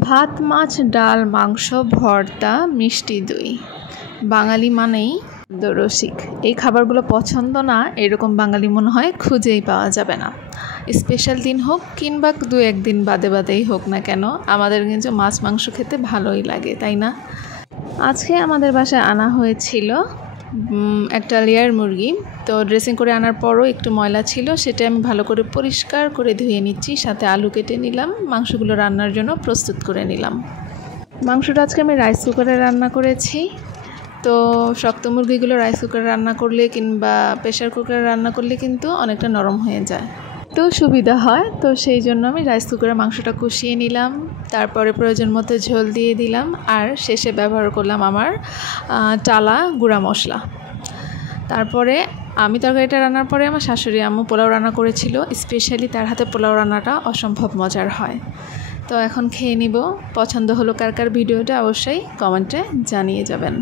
ভাত, মাছ, ডাল, মাংস, ভর্তা, মিষ্টি দই। বাঙালি মানেই রসিক। এই খাবারগুলো পছন্দ না এরকম বাঙালি মনে হয় খুঁজেই পাওয়া যাবে না। স্পেশাল দিন হোক কিংবা 2-1 দিন বাদে বাদেই হোক না কেন, আমাদের কিন্তু মাছ মাংস খেতে ভালোই লাগে, তাই না? আজকে আমাদের বাসায় আনা হয়েছিল একটা লেয়ার মুরগি। তো ড্রেসিং করে আনার পরও একটু ময়লা ছিল, সেটা আমি ভালো করে পরিষ্কার করে ধুয়ে নিচ্ছি। সাথে আলু কেটে নিলাম, মাংসগুলো রান্নার জন্য প্রস্তুত করে নিলাম। মাংসটা আজকে আমি রাইস কুকারে রান্না করেছি। তো শক্ত মুরগিগুলো রাইস কুকারে রান্না করলে কিংবা প্রেশার কুকারে রান্না করলে কিন্তু অনেকটা নরম হয়ে যায়, তো সুবিধা হয়। তো সেই জন্য আমি রাইস কুকারে মাংসটা কষিয়ে নিলাম, তারপরে প্রয়োজন মতো ঝোল দিয়ে দিলাম, আর শেষে ব্যবহার করলাম আমার টালা গুঁড়া মশলা। তারপরে আমি তরকারিটা রান্নার পরে আমার শাশুড়ি আম্মু পোলাও রান্না করেছিল। স্পেশালি তার হাতে পোলাও রান্নাটা অসম্ভব মজার হয়। তো এখন খেয়ে নিব। পছন্দ হলো কার কার ভিডিওটা অবশ্যই কমেন্টে জানিয়ে যাবেন।